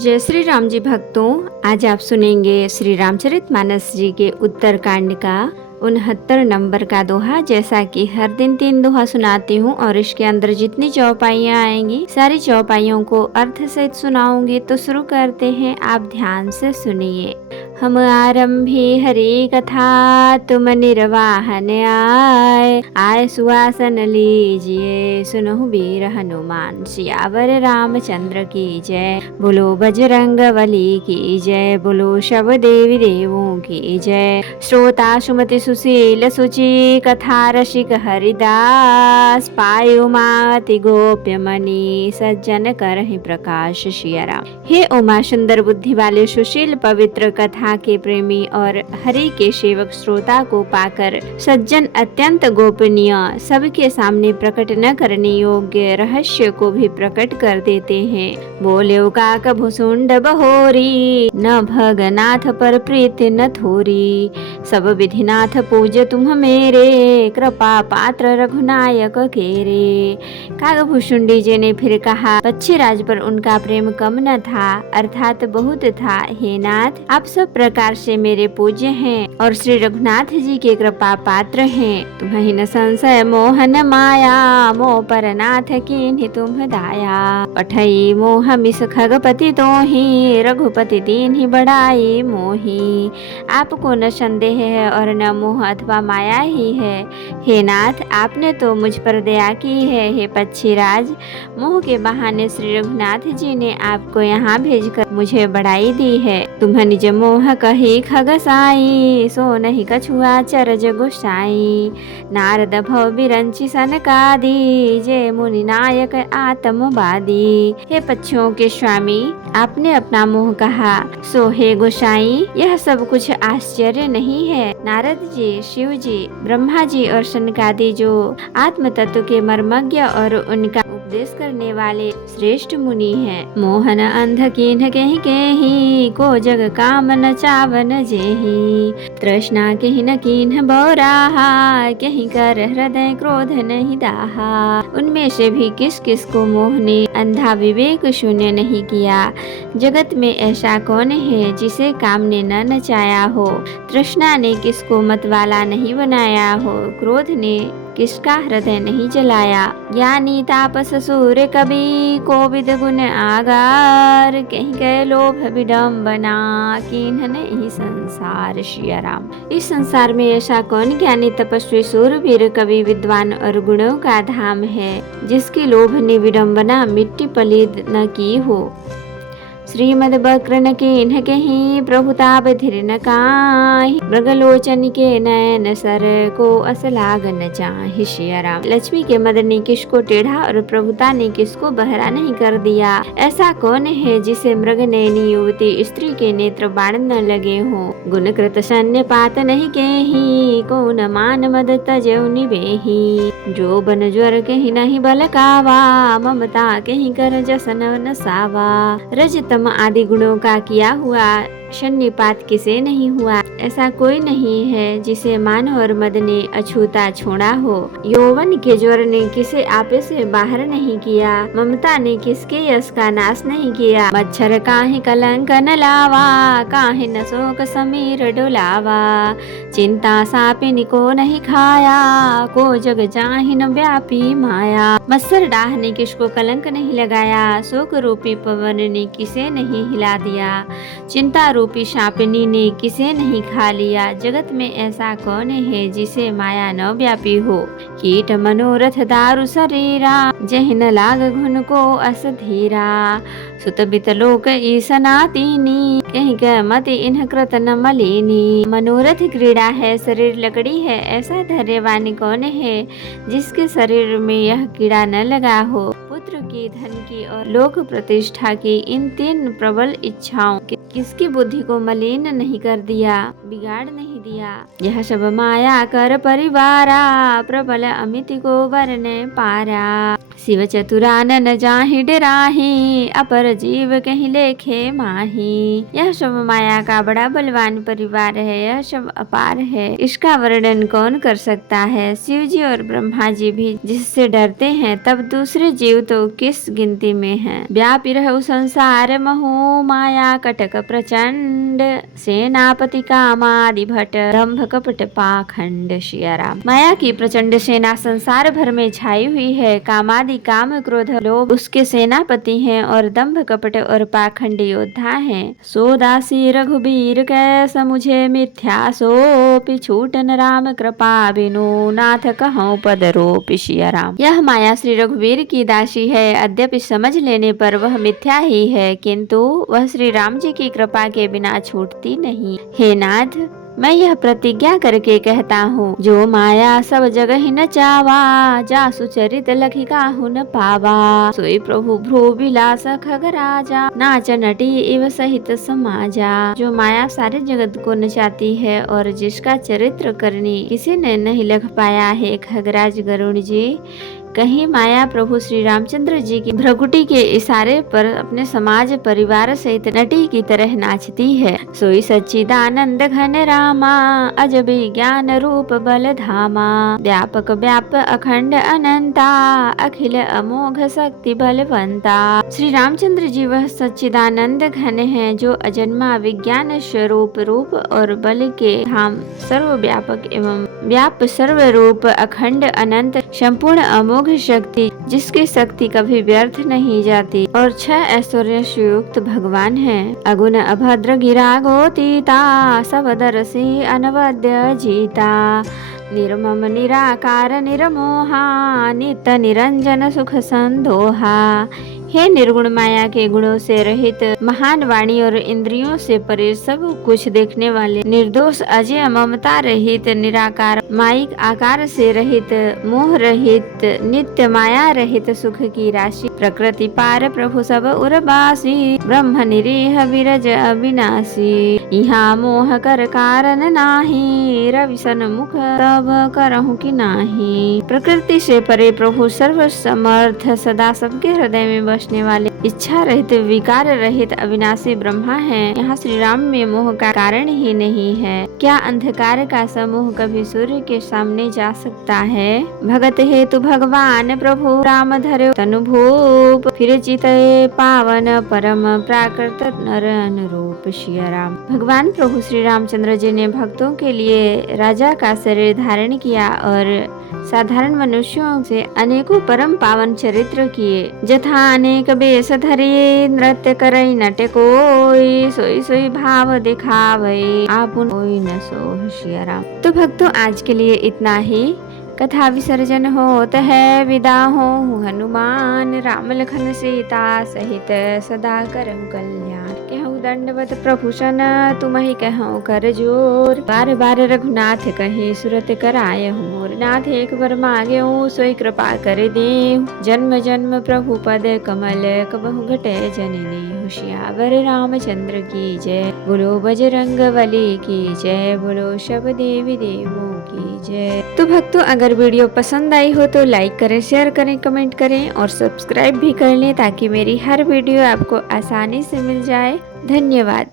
जय श्री राम जी भक्तों, आज आप सुनेंगे श्री रामचरितमानस जी के उत्तरकांड का 69 नंबर का दोहा। जैसा कि हर दिन 3 दोहा सुनाती हूँ और इसके अंदर जितनी चौपाइयाँ आएंगी सारी चौपाइयों को अर्थ सहित सुनाऊंगी। तो शुरू करते हैं, आप ध्यान से सुनिए। हम आरंभे हरि कथा, तुम निर्वाहन आय सुहासन लीजिए, सुनहु वीर हनुमान सियावर रामचंद्र की जय। बोलो बजरंग बली की जय, बोलो शब देवी देवों की जय। श्रोता सुमति सुशील सुचि, कथा रसिक हरिदास, पायु माति गोप्य मणि, सज्जन करहि प्रकाश सिया राम। हे उमा, सुंदर बुद्धि वाले सुशील पवित्र कथा के प्रेमी और हरि के सेवक श्रोता को पाकर सज्जन अत्यंत गोपनीय, सबके सामने प्रकट न करने योग्य रहस्य को भी प्रकट कर देते हैं। बोले काक भुसुंड बहोरी, न भगनाथ पर प्रीति न थोरी, सब विधिनाथ पूज तुम मेरे, कृपा पात्र रघुनायक केरे। काकभूषुंडी जी ने फिर कहा, पक्षीराज पर उनका प्रेम कम न था, अर्थात बहुत था। हे नाथ, आप सब प्रकार से मेरे पूज्य हैं और श्री रघुनाथ जी के कृपा पात्र हैं। तुम्हें न संशय मोहन माया, मोह पर नाथ कीन्हि तुम दाया। पठई मोह मिस खगपति तोहि, रघुपति दीन्हि बढ़ाई मोहि। आपको न संदेह है और न मोह अथवा माया ही है। हे नाथ, आपने तो मुझ पर दया की है। हे पक्षीराज, मोह के बहाने श्री रघुनाथ जी ने आपको यहाँ भेजकर मुझे बढ़ाई दी है। तुम्हें निज मोह कही खगसाई, सो नहीं कछुआ चरज गोसाई। नारद भव बिरंची सनकादि, जय मुनि नायक आत्मवादी। हे पक्षियों के स्वामी, आपने अपना मोह कहा, सो हे गोसाई यह सब कुछ आश्चर्य नहीं है। नारद जी, शिव जी, ब्रह्मा जी और सनकादि जो आत्म तत्व के मर्मज्ञ और उनका उपदेश करने वाले श्रेष्ठ मुनि हैं। मोहन अंध कीन्ह केहि केहि, को जग काम न चावन जेहि। तृष्णा केहि न कीन्ह बौराहा, केहि कर हृदय क्रोध नहीं दाहा। उनमें से भी किस किस को मोह ने अंधा विवेक शून्य नहीं किया। जगत में ऐसा कौन है जिसे काम ने न नचाया हो। तृष्णा ने किसको मतवाला नहीं बनाया हो। क्रोध ने किसका हृदय नहीं जलाया। ज्ञानी तापस सूर्य कवि, कोविद गुण आगार, कहीं गए लोभ विडम्बना, कीन्ह नहीं संसार सिया राम। इस संसार में ऐसा कौन ज्ञानी तपस्वी सूरवीर कवि विद्वान और गुणों का धाम है, जिसकी लोभ ने विडम्बना मिट्टी पलीद न की हो। श्रीमद बक्रन कीन्ह केहि, प्रभुताप धीर न काहि। मृगलोचन के नयन सर, को अस लाग न चाहि सिया राम। लक्ष्मी के मद ने किसको टेढ़ा और प्रभुता ने किसको बहरा नहीं कर दिया। ऐसा कौन है जिसे मृग नयनी युवती स्त्री के नेत्र बाण न लगे हो। गुण कृत सन्य पात नहीं केहि, को न मान मद तजौ निबेहि। जो बन ज्वर केहि नहीं बल कावा, ममता केहि कर जसन न सावा। रजत आदि गुणों का किया हुआ शन्यपात किसे नहीं हुआ। ऐसा कोई नहीं है जिसे मान और मद ने अछूता छोड़ा हो। यौवन के ज्वर ने किसे आपे से बाहर नहीं किया। ममता ने किसके यश का नाश नहीं किया। मच्छर काहे कलंक न लावा, काहे न शोक समीर डोलावा। चिंता सापिन को नहीं खाया, को जग जाहिन व्यापी माया। मत्सर डाह ने किसको कलंक नहीं लगाया। शोक रूपी पवन ने किसे नहीं हिला दिया। चिंता रूपी शापिनी ने किसे नहीं खा लिया। जगत में ऐसा कौन है जिसे माया न व्यापी हो। कीट मनोरथ दारु शरीरा, जहि न लाग घुन को अस धीरा। सुत बित लोक ईसनातीनी, कहीं क मति इन्ह कृत न मलिनी। मनोरथ क्रीड़ा है, शरीर लकड़ी है, ऐसा धैर्यवान कौन है जिसके शरीर में यह कीड़ा न लगा हो। पुत्र की, धन की और लोक प्रतिष्ठा की इन 3 प्रबल इच्छाओं किसकी बुद्धि को मलिन नहीं कर दिया, बिगाड़ नहीं दिया। यह सब माया कर परिवारा, प्रबल अमिति को वरने पारा। शिव चतुरानन जाहि डराहि, अपर जीव कहीं लेखे माही। यह सब माया का बड़ा बलवान परिवार है, यह सब अपार है, इसका वर्णन कौन कर सकता है। शिव जी और ब्रह्मा जी भी जिससे डरते हैं, तब दूसरे जीव तो किस गिनती में हैं। व्यापी रहु संसार महु, माया कटक प्रचंड, सेनापति कामादि भट, दंभ कपट पाखंड। सियाराम। माया की प्रचंड सेना संसार भर में छाई हुई है। कामादि काम क्रोध लोभ उसके सेनापति हैं और दंभ कपट और पाखंड योद्धा हैं। सो दासी रघुबीर कैसा मुझे मिथ्या सोपि, छूटन राम कृपा बिनु नाथ कहूँ पद रोपि। सियाराम। यह माया श्री रघुवीर की दासी है, अद्यपि समझ लेने पर वह मिथ्या ही है, किंतु वह श्री राम जी की कृपा के बिना छूटती नहीं। हे नाथ, मैं यह प्रतिज्ञा करके कहता हूँ, जो माया सब जगह ही न चावा, जा सुचरित लखी काहू न पावा। सोई प्रभु भ्रू विलास खगराजा, नाच नटी इव सहित समाजा। जो माया सारे जगत को नचाती है और जिसका चरित्र करनी किसी ने नहीं लख पाया है खगराज गरुड़ जी, कहीं माया प्रभु श्री रामचंद्र जी की भ्रकुटी के इशारे पर अपने समाज परिवार सहित नटी की तरह नाचती है। सोई सच्चिदानंद घन रामा, अजबी ज्ञान रूप बल धामा। व्यापक व्याप अखंड अनंता, अखिल अमोघ शक्ति बलवंता। श्री रामचंद्र जी वह सच्चिदानंद घन है, जो अजन्मा विज्ञान स्वरूप रूप और बल के धाम, सर्वव्यापक एवं व्याप सर्वरूप, अखंड अनंत, संपूर्ण अमोघ शक्ति, जिसकी शक्ति कभी व्यर्थ नहीं जाती, और 6 ऐश्वर्य से युक्त भगवान है। अगुण अभद्र गिरा गोतीता, सब दरसी अनवद्य जीता। निर्मम निराकार निर्मोहा, नित्य निरंजन सुख संदोहा। हे निर्गुण माया के गुणों से रहित, महान वाणी और इंद्रियों से परे, सब कुछ देखने वाले, निर्दोष अजय ममता रहित, निराकार माइक आकार से रहित, मोह रहित, नित्य माया रहित, सुख की राशि, प्रकृति पार प्रभु सब उर्वासी, ब्रह्म निरीह विरज अविनाशी। यहाँ मोह कर कारण नाही, रवि सन्मुख तब करहु कि नाही। प्रकृति से परे प्रभु सर्व समर्थ, सदा सबके हृदय में बसने वाले, इच्छा रहित, विकार रहित, अविनाशी ब्रह्मा है। यहाँ श्री राम में मोह का कारण ही नहीं है। क्या अंधकार का समूह कभी सूर्य के सामने जा सकता है। भगत हेतु भगवान प्रभु राम धरे तनुभूप, फिर चितये पावन परम प्राकृत नर अनुरूप। सियाराम। भगवान प्रभु श्री रामचंद्र जी ने भक्तों के लिए राजा का शरीर धारण किया और साधारण मनुष्यों से अनेकों परम पावन चरित्र किए। जथा अनेक बेस धरी, नृत्य करई नट कोई, सोई सोई भाव दिखावई, आपुन कोई न सो। सियाराम। तो भक्तों, आज के लिए इतना ही। कथा विसर्जन होत है, विदा हो हनुमान, राम लखन सीता सहित सदा करहु कल्याण। कहूँ दंडवत प्रभु सन, तुम्हि कहूँ कर जोर, बार बार रघुनाथ कहे सुरत कराय मोर। नाथ एक बार मांगे सोई कृपा कर दे, जन्म जन्म प्रभु पद कमल, कबहु घटे जननी। होशियावर रामचंद्र की जय, बोलो बजरंग बली की जय, बोलो सब देवी देवों की जय। तो भक्तों, अगर वीडियो पसंद आई हो तो लाइक करें, शेयर करें, कमेंट करें और सब्सक्राइब भी कर लें, ताकि मेरी हर वीडियो आपको आसानी से मिल जाए। धन्यवाद।